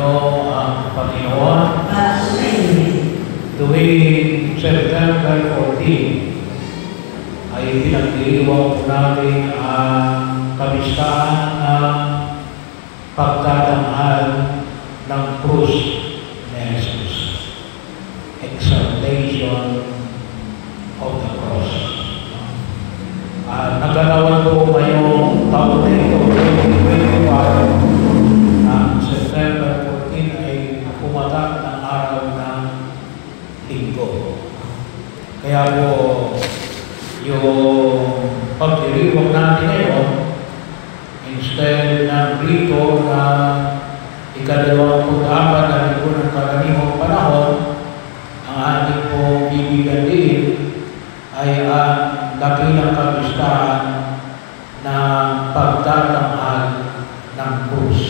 Ang Panginoon tuwing September 14 ay pinagdiriwang po natin ang kabistahan ng pagtatanghal ng krus ni Jesus. Exaltation of the cross. Nagkakawan po ngayong taon na ito, 2021, ang September 14 ay pumatak ng araw ng linggo. Kaya po, yung pagdiriwang natin ngayon, instead ng rito na ika-24 na linggo ng karaniwang panahon, ang ating po bibigyan din ay ang dakilang kabistahan ng pagtatanghal ng krus.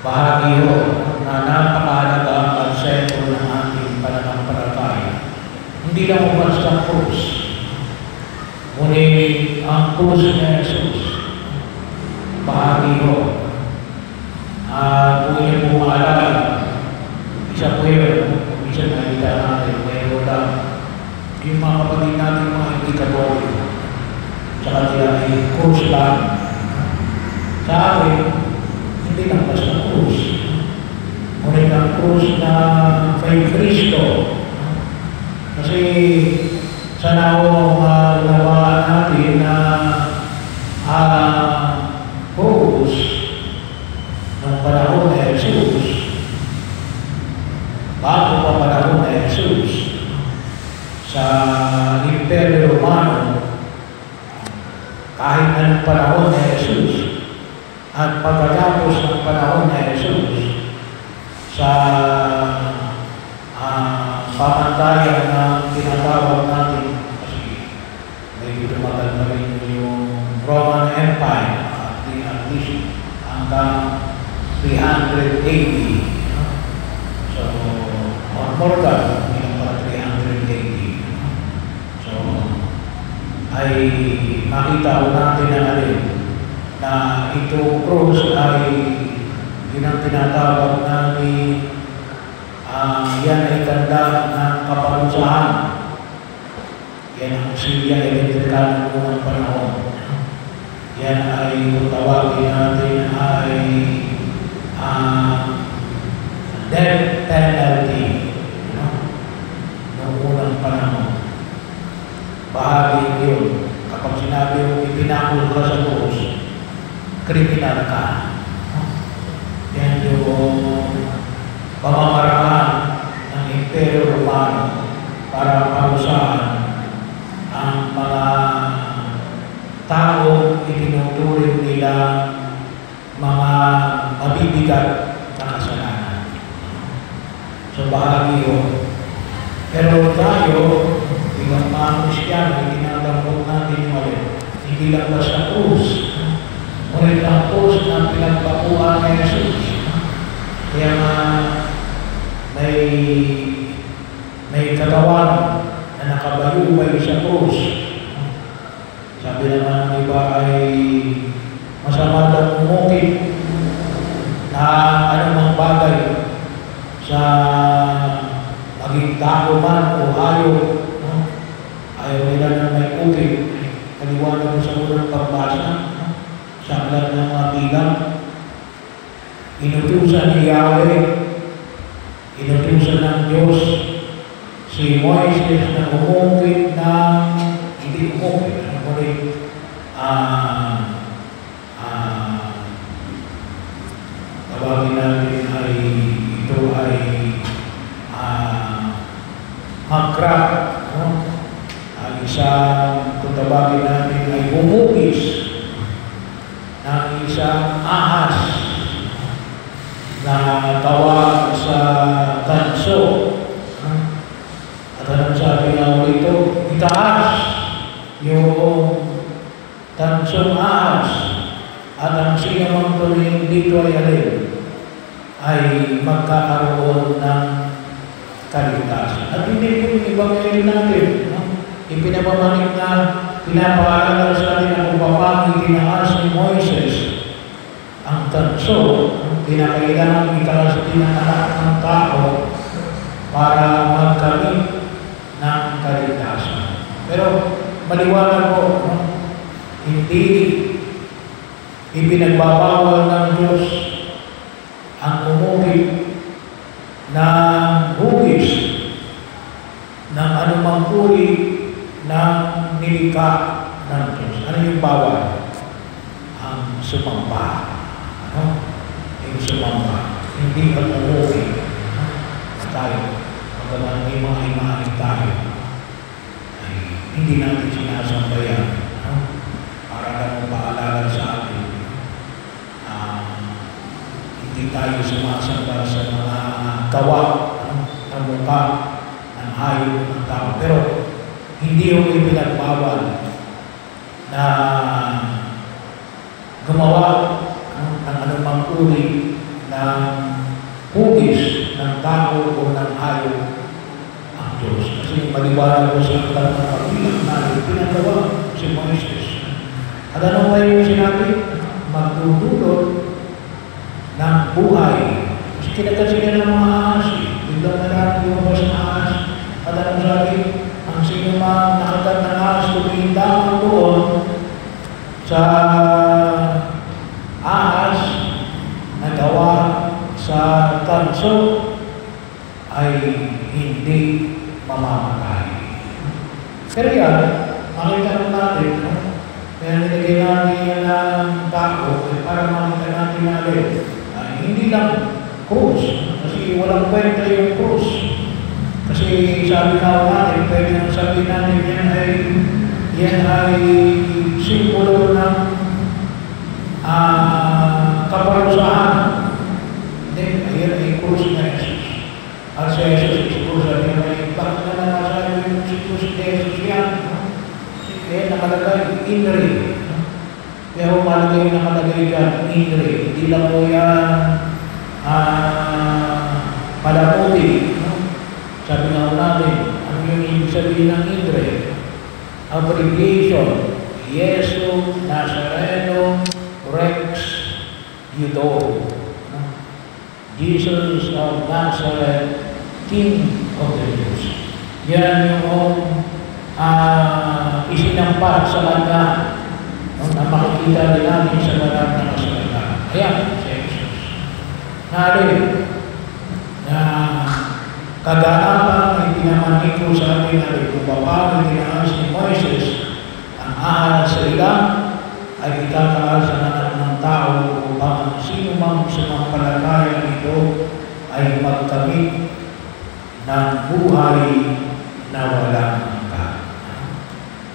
Bahagi ho na napakahalaga ang konsepto ng ating pananampalataya. Hindi lang mo basta krus, ngunit ang krus ni Jesus. Bahagi ho. Kung niyo po maalala, isa po yun, isa na kita natin, mayroon lang yung mga kapatid natin, mga hindi katolik, sa kanila ay krus lang. Sa akin, hindi lang basta krus. Ngunit ang krus na kay Kristo. Kasi sana ho malawaan natin na krus ng panahon ni Jesus, bago pa panahon ni Jesus, sa Imperyo Romano, kahit anong panahon ni Jesus, at pagkatapos ng panahon ni Jesus, sa pamantayan na tinatawag natin, kasi may tumagal na rin yung Roman Empire, at least hanggang 300 AD. So, more than ay makita ko natin na na itong krus ay yun ang tinatawag namin yan ay tanda ng kaparusahan. Yan ang silya elektrikal ng unang panahon. Yan ay tawagin natin ay death penalty ng unang panahon. Bahagi yun. Kapag sinabi mo ipinakul ka sa krus, kriminal ka. Yan yung pamamaraan ng Imperyo Romano para parusahan ang mga taong itinuturing nila mga mabibigat na kasalanan. So bahagi yun. Pero tayo, bilang mga Kristiyano, tinatambok natin yung hindi lang basta krus. Ngunit ang krus na pinagpakuhan ni Jesus. Kaya may katawan na nakabayubay sa krus. Sabi naman ng iba ay masama daw umukit na anumang bagay sa maging tao man o hayop. Ayaw nila na may ukit. Kaliwanag mo sa unang pagbasa, sa aklat ng mga bilang. Inutusan ni Yahweh, inutusan ng Diyos, si Moises na umukit ng, hindi umukit, ngunit, tawagin natin ay, ito ay, magkrap, isang kutawagin namin ay bumukis ng isang ahas na tawag sa tanso. At anong sabi nga ito? Itaas yung tansong ahas at ang sinamang tuloy dito ay magkakaroon ng kaligtasan. At hindi po yung ibang natin. Ipinapamanik na pinapaalala sa atin ang upapang itinaas ni Moises ang tanso, kinakailangan itaas din ang anak ng tao para magkamit ng kaligtasan. Pero maliwanag po, hindi ipinagbabawal ng Diyos ang umugit ng hugis ng anumang uri ng nilikha ng Diyos. Ano yung bawal? Ang sumamba. Ano? Yung sumamba. Hindi ang umugit. Tayo, pagkaman may mga imahin tayo, ay hindi natin sinasambayan. Para lang paalala sa atin, hindi tayo sumasamba sa mga gawa ng mukha ng hayop ng tao. Pero hindi yung ipinagbawal na gumawa ng anumang uri ng hugis ng tao o ng hayop ang Diyos. Kasi maliwanag ko sa aklat ng pagbilang natin, pinagawa si Moises. At ano ba yung sinabi? Magdudulot ng buhay. Kasi kinagat sila ng mga ahas. Biglang na natin lumabas ng ahas. At anong sabi? Ang sino mang nakagat ng ahas, tumingin lamang doon sa ahas na gawa sa tanso ay hindi mamamatay. Pero yan, makita natin, kaya nilagay natin yan ng tao para makita natin natin. Hindi lang krus, kasi walang kwenta yung krus. Kasi sabi na natin, pwede nang sabihin natin yan ay simbolo ng kaparusahan. Hindi, ayan ay krus na Jesus. At sa Jesus, siguro sabi naman, bakit na naman masabi yung krus na Jesus yan? Kaya nakalagay, inri. Kaya humalagay nakalagay dyan, inri. Hindi lang po yan palamuti. Sabi nga natin, ano yung ibig sabihin ng inri? Abbreviation, Yesu Nazareno Rex Judo. Jesus of Nazareth, King of the Jews. Yan yung isinampat sa kanya na makikita din natin sa banal na kasalita. Ayan, si Jesus. Narin, na kaganapan ay pinamani ko sa atin na kung paano ginaas ni Moises ang ahas sa ilang ay itataas sa anak ng tao upang sino mang sumampalataya nito ay magkamit ng buhay na walang hanggan.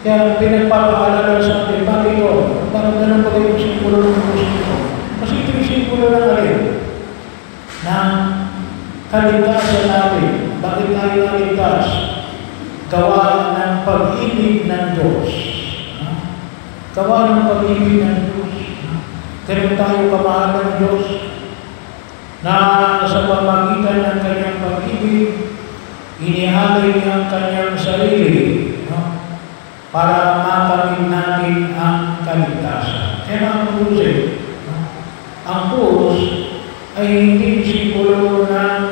Kaya pinagpapaalala sa atin, bakit ito? Parang ganun ba yung simbolo ng Kristo? Kasi ito yung simbolo ng alin? Ng kaligtasan natin. Bakit tayo naligtas? Gawa ng pag-ibig ng Diyos. Gawa ng pag-ibig ng Diyos. Kaya tayo kamahal ng Diyos na sa pamagitan ng kanyang pag-ibig, inihalay niya ang kanyang sarili para makamit natin ang kaligtasan. Kaya ang krus, ang krus ay hindi simbolo ng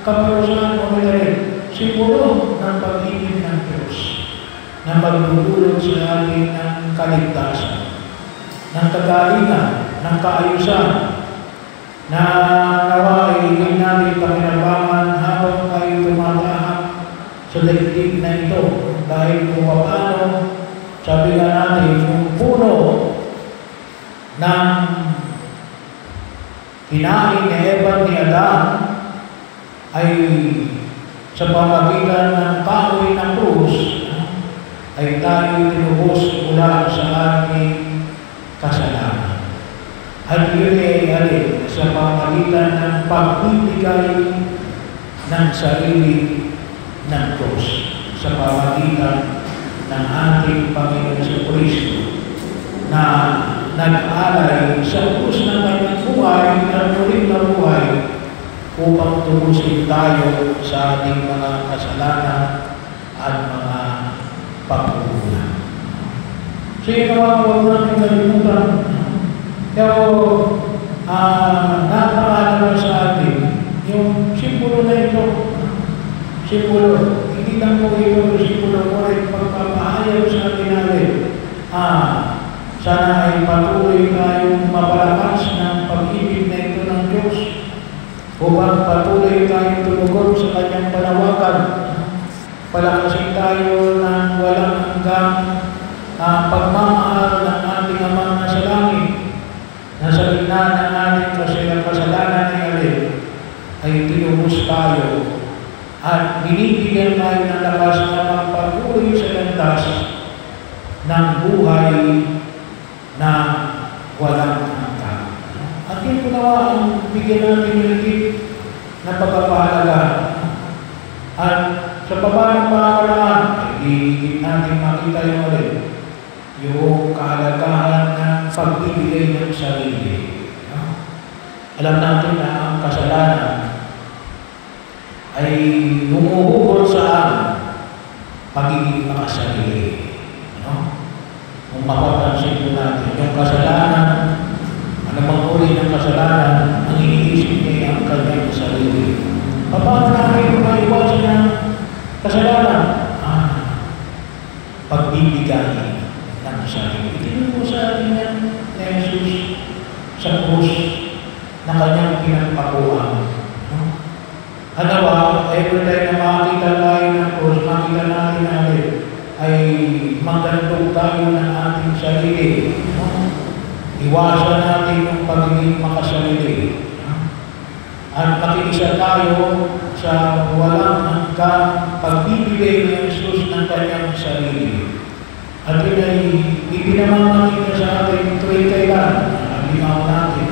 kaparusahan o medalin. Simbolo ng pag-ibig ng Diyos na magdudulot sa atin ng kaligtasan, ng kagalingan, ng kaayusan, na nawa ay higing natin pakinabangan habang tayo tumatahak sa daigdig na ito. Dahil kung paano, sabi nga natin, yung puno ng kinain ni Eva ni Adan ay sa pamagitan ng kahoy ng krus ay tayo tinubos mula sa ating kasalanan. At yun ay sa pamagitan ng pagbibigay ng sarili ng Diyos sa pamagitan ng ating Panginoon sa Kristo na nag-alay sa krus ng kanyang buhay at muling na buhay upang tubusin tayo sa ating mga kasalanan at mga pagkukulang. So yung huwag natin kalimutan. Kaya napakalaman sa atin yung simbolo na ito. Simbolo. Hindi lang po ito simbolo mo ay pagpapahayaw sa atin natin. Sana ay patuloy tayong mapalakas ng pag-ibig na ito ng Diyos upang patuloy tayong tumugon sa Kanyang panawagan. Palakasin tayo ng walang hanggang pagmamahal ng ating Amang nasa langit, na sa gitna ng ating kasalanan ay tinubos tayo at binibigyan tayo ng lakas na magpatuloy sa landas ng buhay na walang hanggan. At yun po nawa ang bigyan natin ng higit na pagpapahalaga. At sa baba ng pamahalaan, ay higit natin makita yung kahalagahan ng pagbibigay ng sarili. Alam natin na ang kasalanan ay humuhukol sa pagiging makasarili. Kung mapapansin po natin, yung kasalanan, anumang uri ng kasalanan, ang iniisip niya ang kanyang sarili. Paano namin maiwasan ng kasalanan? Pagbibigay ng sarili. Itinuro sa atin yan na Jesus sa krus na kanyang pinagpakuhan. Halawa, every time na makakita tayo ng krus, makita natin ay magandog tayo ng ating sarili. Iwasan natin yung pagiging makasarili. At makiisa tayo sa walang hanggang pagbibigay ng Jesus ng kanyang sarili. At yun ay ipinamamalit na sa atin tuwing kailan. Alimaw natin.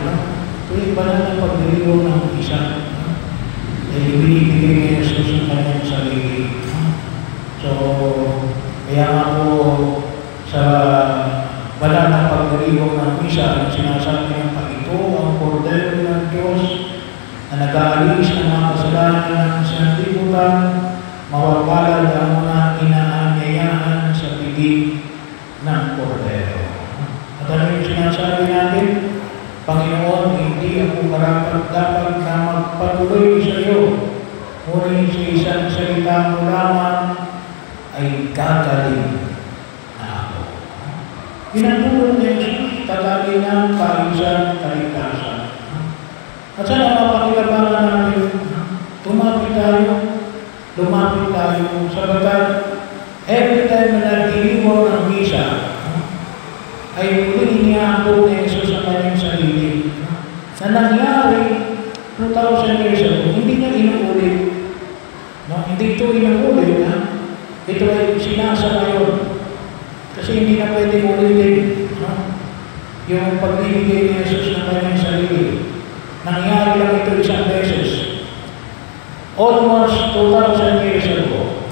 Tuwing banal na pagdiriwang ng isa. Ay ibinibigay ng Jesus ng kanyang sarili. So, kaya nga po sa banal na pagdiriwang ng isa, sinasabi ng ito ang kordero ng Diyos na nag-aalis ng mga kasalanan ng sanlibutan, mawawalad ang mga inaanyayahan sa piling ng kordero. At ano yung sinasabi natin? Panginoon, hindi ako karapat-dapat na magpatuloy sa iyo. Ngunit sa isang salita mo lamang ay gagaling na ako. Pinatulong ni Jesus, tagalinan, kaayusan, kaligtasan. At sana mapakilabangan natin, lumapit tayo, sabagat every time na nagdiriwang ng misa, ay muling iniambog ni Jesus ang kanyang sarili. Na nangyari 2,000 years ago, hindi niya inuulit. Hindi ito inuulit. Ito ay sinasa ngayon. Kasi hindi na pwede ulitin yung pagbibigay ni Jesus ng kanyang sarili. Nangyari lang ito isang beses. Almost 2,000 years ago.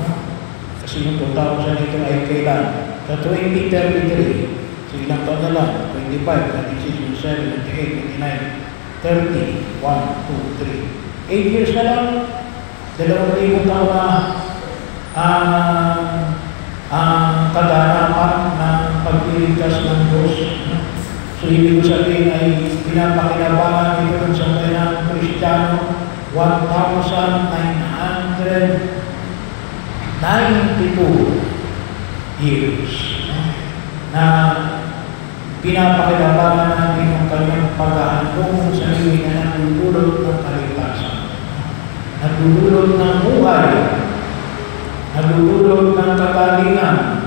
Kasi yung 2,000 ito ay kailan? Sa 2033. So ilang taon na lang? 25, 26, 27, 28, 29, 30, 1, 2, 3. 8 years na lang. 2,000 taon na ang kaganapan ng pagliligtas ng Diyos. So, ibig sabihin ay pinapakinabangan ito ng sambayanang Kristiyano 1,992 years na pinapakinabangan natin ang kanyang pag-ahandong sa sarili na nagdudulot ng kaligtasan, nagdudulot ng buhay, nagdudulot ng kagalingan.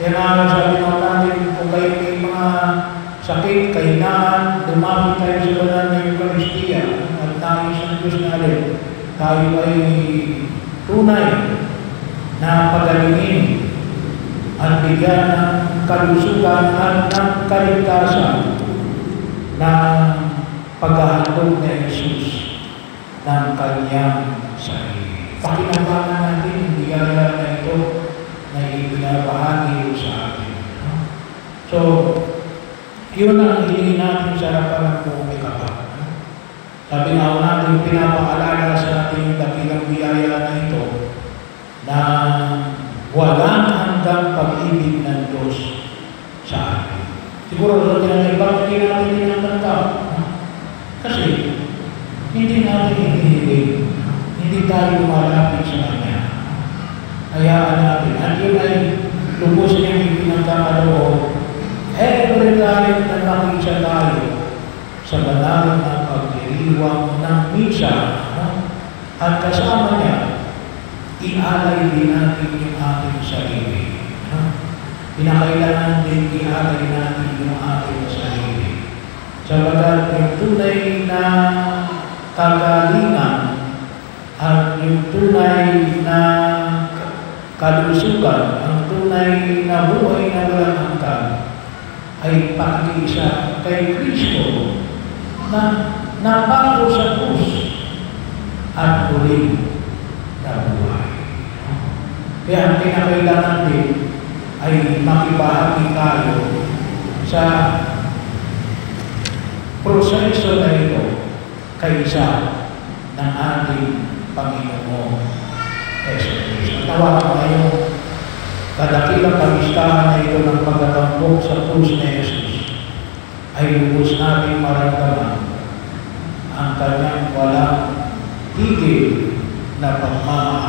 Kaya nga sabi natin, kung kayo may mga sakit, kahinaan, dumapit tayo sa banal na Eucharistia at tayo sa Diyos natin, tayo ay tunay na pagalingin at bigyan ng kalusugan at ng kaligtasan ng paghahandog ni Jesus ng kanyang sarili. Pakinabangan natin ang biyaya na ito na ibinabahagi sa atin. So, yun ang hilingin natin sa harapan ng buong ikapa. Sabi nga natin, pinapaalala sa ating dakilang biyaya na ito na walang hanggang pag-ibig ng Diyos sa atin. Siguro sa tinanay, bakit hindi natin tinatangkap? hindi natin hinihiling. Hindi tayo lumalapit sa Kanya. Hayaan natin. At yun ay lubos niyang ipinagkakaloob. Every time na nakisa tayo sa banal na pagdiriwang ng misa, at kasama niya, ialay din natin yung ating sarili. Pinakailangan din ialay natin yung ating sarili. Sabagat yung tunay na kagalingan at yung tunay na kalusugan, ang tunay na buhay na walang hanggan ay pag-iisa kay Kristo na napako sa krus at huling na buhay. Kaya ang pinakailangan din ay makibahagi tayo sa proseso na ito kaysa ng ating Panginoong Jesucristo. Tawa ko ngayon, kadakilang kamistahan na ito ng pagkatampok sa krus ni Jesus ay lubos natin maramdaman ang kanyang walang tigil na pagmamahal